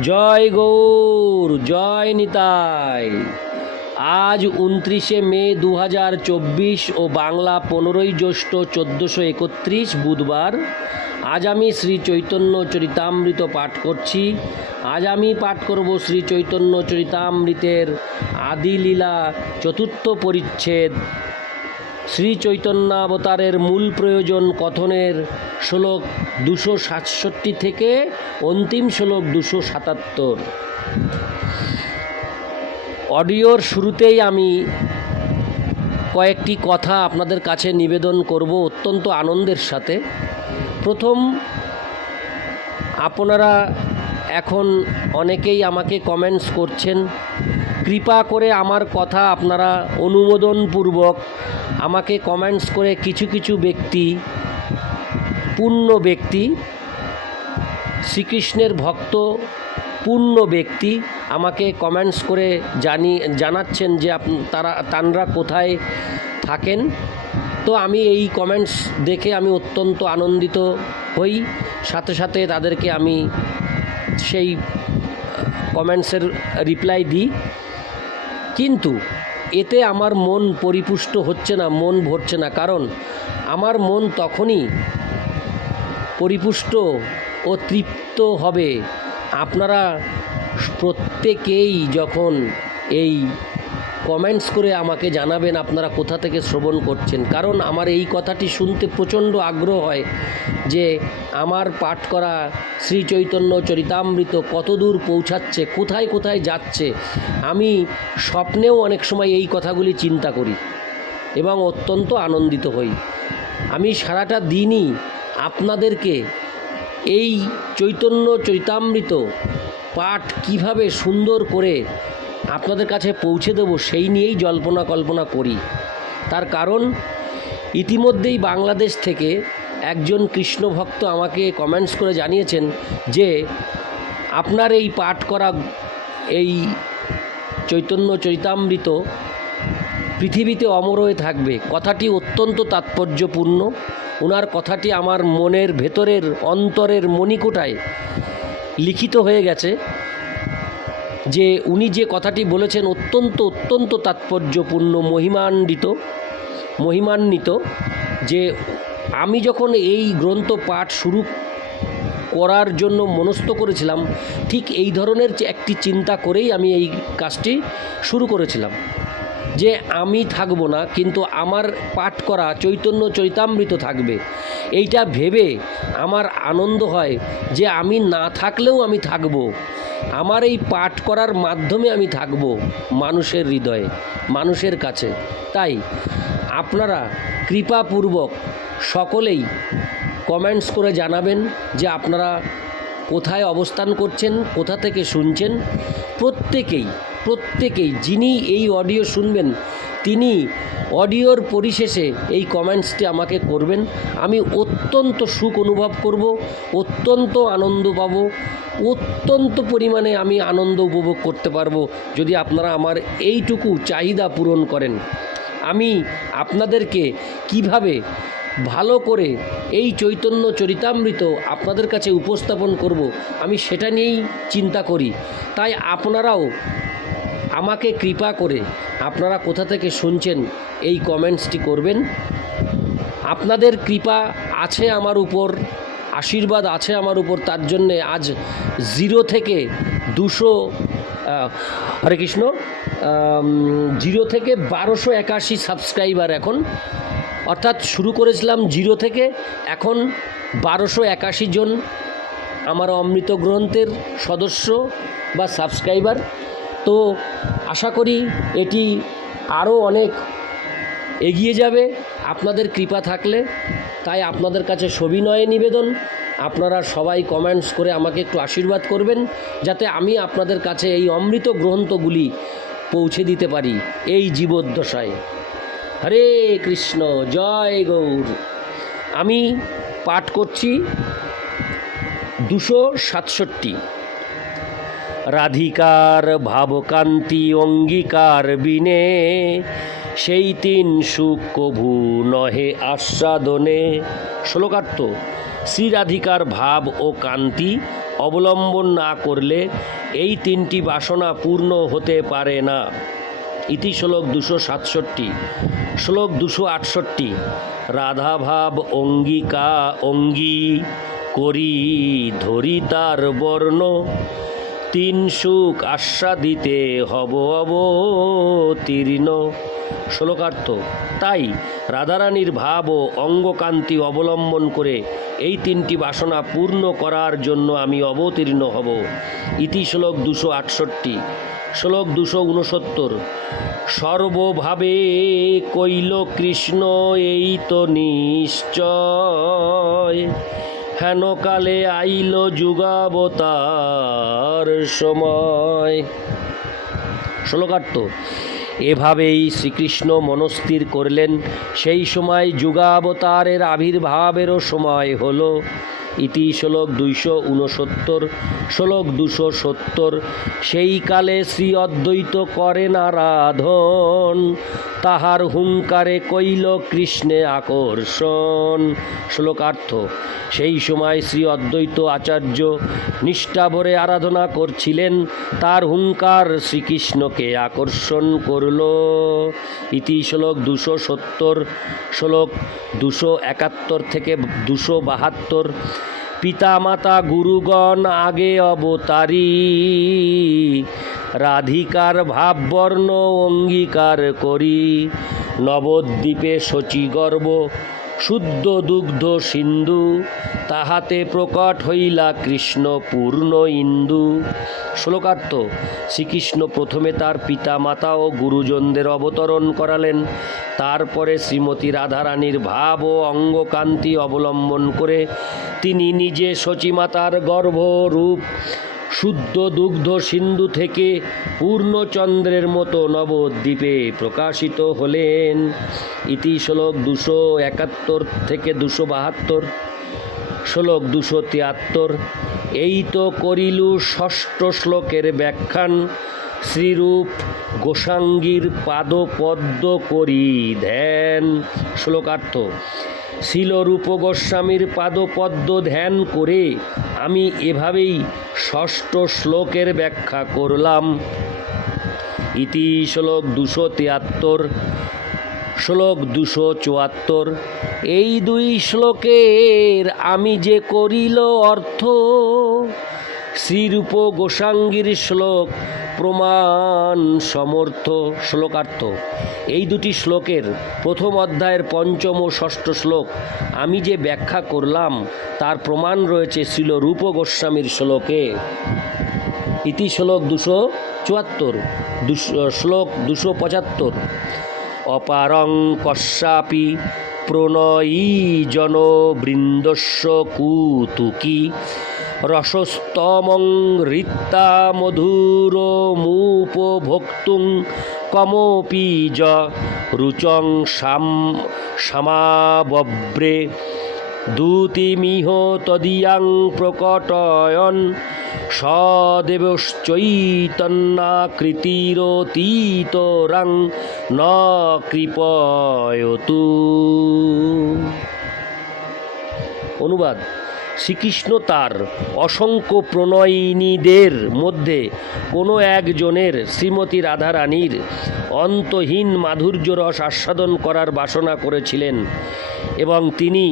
জয় গৌর, জয় নিতাই। আজ উনত্রিশে মে দু হাজার চব্বিশ ও বাংলা পনেরোই জ্যৈষ্ঠ চোদ্দোশো একত্রিশ বুধবার। আজ আমি শ্রী চৈতন্য চরিতামৃত পাঠ করছি। আজ আমি পাঠ করব শ্রী চৈতন্য চরিতামৃতের আদিলীলা চতুর্থ পরিচ্ছেদ। শ্রী চৈতন্যাবতারের মূল প্রয়োজন কথনের শ্লোক দুশো সাতষট্টি থেকে অন্তিম শ্লোক দুশো সাতাত্তর। অডিওর শুরুতেই আমি কয়েকটি কথা আপনাদের কাছে নিবেদন করব অত্যন্ত আনন্দের সাথে। প্রথম, আপনারা এখন অনেকেই আমাকে কমেন্টস করছেন। কৃপা করে আমার কথা আপনারা অনুমোদনপূর্বক আমাকে কমেন্টস করে কিছু কিছু ব্যক্তি, পূর্ণ ব্যক্তি, শ্রীকৃষ্ণের ভক্ত, পূর্ণ ব্যক্তি আমাকে কমেন্টস করে জানি, জানাচ্ছেন যে আপ, তারা, তানরা কোথায় থাকেন। তো আমি এই কমেন্টস দেখে আমি অত্যন্ত আনন্দিত হই। সাথে সাথে তাদেরকে আমি সেই কমেন্টসের রিপ্লাই দিই। কিন্তু এতে আমার মন পরিপুষ্ট হচ্ছে না, মন ভরছে না। কারণ আমার মন তখনই পরিপুষ্ট ও তৃপ্ত হবে। আপনারা প্রত্যেকেই যখন এই কমেন্টস করে আমাকে জানাবেন আপনারা কোথা থেকে শ্রবণ করছেন। কারণ আমার এই কথাটি শুনতে প্রচণ্ড আগ্রহ হয় যে আমার পাঠ করা শ্রী চৈতন্য চরিতামৃত কত দূর পৌঁছাচ্ছে, কোথায় কোথায় যাচ্ছে, আমি স্বপ্নেও অনেক সময় এই কথাগুলি চিন্তা করি এবং অত্যন্ত আনন্দিত হই। আমি সারাটা দিনই আপনাদেরকে এই চৈতন্য চৈতামৃত পাঠ কীভাবে সুন্দর করে আপনাদের কাছে পৌঁছে দেব, সেই নিয়েই জল্পনা কল্পনা করি। তার কারণ, ইতিমধ্যেই বাংলাদেশ থেকে একজন কৃষ্ণ ভক্ত আমাকে কমেন্টস করে জানিয়েছেন যে, আপনার এই পাঠ করা এই চৈতন্য চৈতামৃত পৃথিবীতে অমর হয়ে থাকবে। কথাটি অত্যন্ত তাৎপর্যপূর্ণ। ওনার কথাটি আমার মনের ভেতরের অন্তরের মণিকোটায় লিখিত হয়ে গেছে। যে উনি যে কথাটি বলেছেন অত্যন্ত অত্যন্ত তাৎপর্যপূর্ণ, মহিমান্বিত মহিমান্বিত, যে আমি যখন এই গ্রন্থ পাঠ শুরু করার জন্য মনস্থ করেছিলাম, ঠিক এই ধরনের একটি চিন্তা করেই আমি এই কাজটি শুরু করেছিলাম। যে আমি থাকব না, কিন্তু আমার পাঠ করা চৈতন্য চৈতামৃত থাকবে। এইটা ভেবে আমার আনন্দ হয় যে আমি না থাকলেও আমি থাকব। আমার এই পাঠ করার মাধ্যমে আমি থাকব মানুষের হৃদয়ে, মানুষের কাছে। তাই আপনারা কৃপাপূর্বক সকলেই কমেন্টস করে জানাবেন যে আপনারা কোথায় অবস্থান করছেন, কোথা থেকে শুনছেন। প্রত্যেকেই প্রত্যেকেই যিনি এই অডিও শুনবেন, তিনি অডিওর পরিশেষে এই কমেন্টসটি আমাকে করবেন। আমি অত্যন্ত সুখ অনুভব করব, অত্যন্ত আনন্দ পাব, অত্যন্ত পরিমাণে আমি আনন্দ উপভোগ করতে পারব যদি আপনারা আমার এইটুকু চাহিদা পূরণ করেন। আমি আপনাদেরকে কীভাবে ভালো করে এই চৈতন্য চরিতামৃত আপনাদের কাছে উপস্থাপন করব, আমি সেটা নিয়েই চিন্তা করি। তাই আপনারাও আমাকে কৃপা করে আপনারা কোথা থেকে শুনছেন এই কমেন্টসটি করবেন। আপনাদের কৃপা আছে আমার উপর, আশীর্বাদ আছে আমার উপর, তার জন্যে আজ জিরো থেকে দুশো হরে কৃষ্ণ জিরো থেকে বারোশো একাশি সাবস্ক্রাইবার এখন। অর্থাৎ শুরু করেছিলাম জিরো থেকে, এখন বারোশো একাশি জন আমার অমৃত গ্রন্থের সদস্য বা সাবস্ক্রাইবার। তো আশা করি এটি আরও অনেক এগিয়ে যাবে। আপনাদের কৃপা থাকলে, তাই আপনাদের কাছে সবিনয়ে নিবেদন। আপনারা সবাই কমেন্টস করে আমাকে একটু আশীর্বাদ করবেন, যাতে আমি আপনাদের কাছে এই অমৃত গ্রন্থগুলি পৌঁছে দিতে পারি এই জীবদ্দশায়। হরে কৃষ্ণ, জয় গৌর। আমি পাঠ করছি দুশো সাতষট্টি। রাধিকার ভাবকান্তি অঙ্গীকার বিনে, সেই তিন সুখ কভু নহে আস্বাদনে। শ্লোকার্থ শ্রী রাধিকার ভাব ও কান্তি অবলম্বন না করলে এই তিনটি বাসনা পূর্ণ হতে পারে না। ইতি শ্লোক দুশো সাতষট্টি। শ্লোক দুশো আটষট্টি। রাধাভাব অঙ্গিকা অঙ্গী করি ধরি তার বর্ণ। তিন সুখ আস্বাদিতে হব অবতীর্ণ। শ্লোকার্থ, তাই রাধারানীর ভাব ও অঙ্গকান্তি অবলম্বন করে এই তিনটি বাসনা পূর্ণ করার জন্য আমি অবতীর্ণ হব। ইতি শ্লোক দুশো আটষট্টি। শ্লোক দুশো উনসত্তর সর্বভাবে কইল কৃষ্ণ, এই তো নিশ্চয়। হেন কালে আইল যুগাবতার সময়? শ্লোকার্থ এভাবেই শ্রীকৃষ্ণ মনস্থির করলেন। সেই সময় যুগাবতারের আবির্ভাবেরও সময় হলো। ইতি শ্লোক দুইশো উনসত্তর শ্লোক দুশো সত্তর, সেই কালে শ্রী অদ্বৈত করেন আরাধন তাহার হুঙ্কারে কইল কৃষ্ণে আকর্ষণ। শ্লোকার্থ, সেই সময় শ্রী অদ্বৈত আচার্য নিষ্ঠাভরে আরাধনা করছিলেন, তার হুঙ্কার শ্রীকৃষ্ণকে আকর্ষণ করল। ইতি শ্লোক দুশো সত্তর, শ্লোক দুশো একাত্তর থেকে দুশো বাহাত্তর পিতামাতা গুরুগণ আগে অবতারী। রাধিকার ভাববর্ণ অঙ্গীকার করি। নবদ্বীপে শচীগর্ভ শুদ্ধ দুগ্ধ সিন্ধু, তাহাতে প্রকট হইলা কৃষ্ণ পূর্ণ ইন্দু। শ্লোকার্থ, শ্রীকৃষ্ণ প্রথমে তার পিতা মাতা ও গুরুজনদের অবতরণ করালেন। তারপরে শ্রীমতী রাধারানীর ভাব ও অঙ্গকান্তি অবলম্বন করে তিনি নিজে শচীমাতার গর্ভরূপ শুদ্ধ দুগ্ধ সিন্ধু থেকে পূর্ণচন্দ্রের মতো নবদ্বীপে প্রকাশিত হলেন। ইতি শ্লোক দুশো একাত্তর থেকে দুশো বাহাত্তর, শ্লোক দুশো তিয়াত্তর। এই তো করিলু ষষ্ঠ শ্লোকের ব্যাখ্যান, শ্রীরূপ গোসাঙ্গীর পাদপদ্ম করি ধ্যান। শ্লোকার্থ শিলরূপ গোস্বামীর পাদপদ্ম ধ্যান করে আমি এভাবেই ষষ্ঠ শ্লোকের ব্যাখ্যা করলাম। ইতি শ্লোক দুশো তিয়াত্তর, শ্লোক দুশো চুয়াত্তর। এই দুই শ্লোকের আমি যে করিল অর্থ, শ্রীরূপ গোসাঙ্গীর শ্লোক প্রমাণ সমর্থ শ্লোকার্থ। এই দুটি শ্লোকের প্রথম অধ্যায়ের পঞ্চম ও ষষ্ঠ শ্লোক আমি যে ব্যাখ্যা করলাম, তার প্রমাণ রয়েছে শ্রীল রূপ গোস্বামীর শ্লোকে। ইতি শ্লোক দুশো চুয়াত্তর শ্লোক দুশো পঁচাত্তর। অপারং কস্যাপি প্রণয়ী জন বৃন্দস্য কুতুকি রসস্তমং রিত্তা মধুর মুপভোক্তুং কমপি য রুচং সাম সমাবব্রে দূতিমিহ তদীয়াং প্রকটয়ন সদেবশ্চৈতন্যাকৃতিরতীতরাং ন কৃপয়তু অনুবাদ শ্রীকৃষ্ণ তার অসংখ্য প্রণয়িনীদের মধ্যে কোনো একজনের শ্রীমতী রাধারানীর অন্তহীন মাধুর্য রস আস্বাদন করার বাসনা করেছিলেন এবং তিনি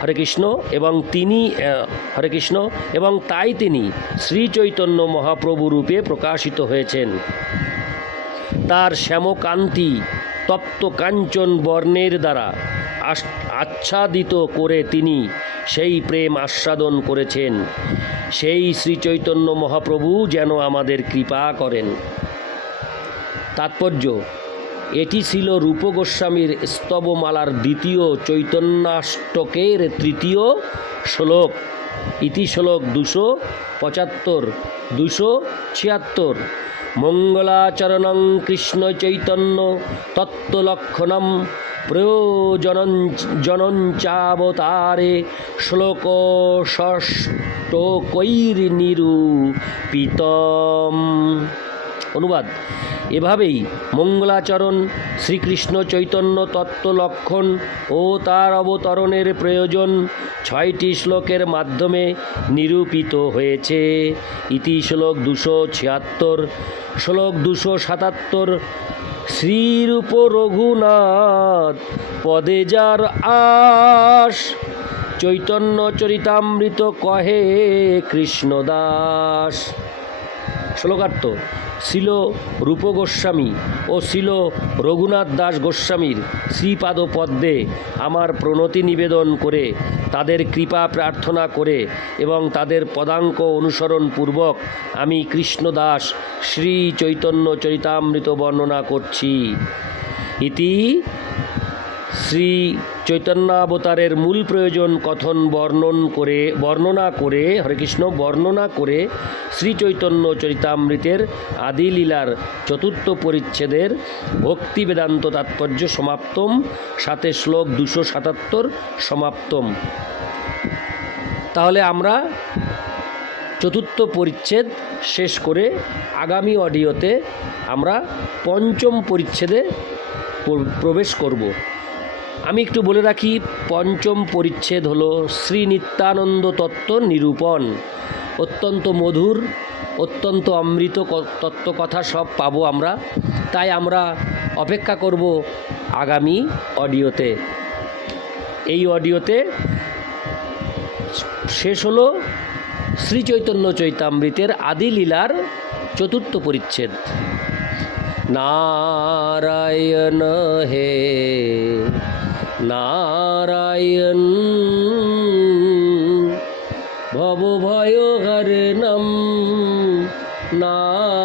হরে কৃষ্ণ, এবং তিনি হরে কৃষ্ণ, এবং তাই তিনি শ্রী চৈতন্য মহাপ্রভু রূপে প্রকাশিত হয়েছেন। তার শ্যামকান্তি তপ্ত কাঞ্চন বর্ণের দ্বারা আচ্ছাদিত করে তিনি সেই প্রেম আস্বাদন করেছেন। সেই শ্রীচৈতন্য মহাপ্রভু যেন আমাদের কৃপা করেন। তাৎপর্য, এটি ছিল রূপ গোস্বামীর স্তবমালার দ্বিতীয় চৈতন্যাষ্টকের তৃতীয় শ্লোক। ইতি শ্লোক দুশো পঁচাত্তর দুশো ছিয়াত্তর। মঙ্গলাচরণং কৃষ্ণ চৈতন্য তত্ত্বলক্ষণম প্রয়োজন জনঞ্চাবতারে শ্লোক ষষ্ঠকৈর্নিরূপিতম অনুবাদ। এভাবেই মঙ্গলাচরণ, শ্রীকৃষ্ণ চৈতন্য তত্ত্ব লক্ষণ ও তার অবতরণের প্রয়োজন ছয়টি শ্লোকের মাধ্যমে নিরূপিত হয়েছে। ইতি শ্লোক দুশো ছিয়াত্তর, শ্লোক দুশো সাতাত্তর, শ্রীরূপ রঘুনাথ পদে যার আশ, চৈতন্য চরিতামৃত কহে কৃষ্ণদাস। শ্লোকার্থ, ছিল রূপ গোস্বামী ও ছিল রঘুনাথ দাস গোস্বামীর শ্রীপাদ পদ্মে আমার প্রণতি নিবেদন করে, তাদের কৃপা প্রার্থনা করে এবং তাদের পদাঙ্ক অনুসরণ পূর্বক আমি কৃষ্ণদাস শ্রী চৈতন্য চরিতামৃত বর্ণনা করছি। ইতি শ্রী চৈতন্যাবতারের মূল প্রয়োজন কথন বর্ণন করে, বর্ণনা করে, হরে কৃষ্ণ, বর্ণনা করে শ্রী চৈতন্য চরিতামৃতের আদি লীলার চতুর্থ পরিচ্ছেদের ভক্তি বেদান্ত তাৎপর্য সমাপ্তম, সাথে শ্লোক দুশো সাতাত্তর সমাপ্তম। তাহলে আমরা চতুর্থ পরিচ্ছেদ শেষ করে আগামী অডিওতে আমরা পঞ্চম পরিচ্ছেদে প্র- প্রবেশ করব। আমি একটু বলে রাখি, পঞ্চম পরিচ্ছেদ হলো শ্রী নিত্যানন্দ তত্ত্ব নিরূপণ। অত্যন্ত মধুর, অত্যন্ত অমৃত ক- তত্ত্বকথা সব পাবো আমরা। তাই আমরা অপেক্ষা করব আগামী অডিওতে। এই অডিওতে শেষ হলো শ্রী চৈতন্য চৈতামৃতের আদি লীলার চতুর্থ পরিচ্ছেদ। নারায়ণ হে নারায়ণ। ভব ভয় হরে নম নারায়ণ।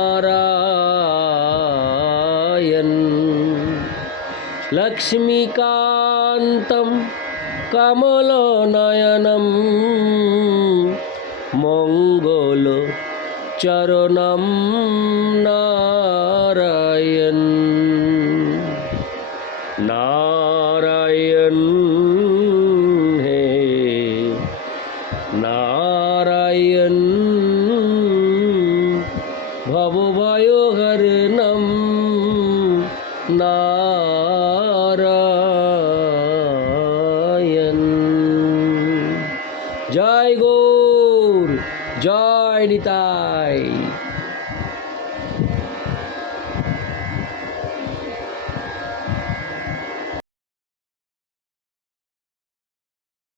লক্ষ্মীকান্तं কমলনয়नं মঙ্গল চরণম নারায়ণ। নারায়ণ হে নারায়ণ ভবভয়হরণম নারায়ণ। জয় গৌর জয় নিতাই।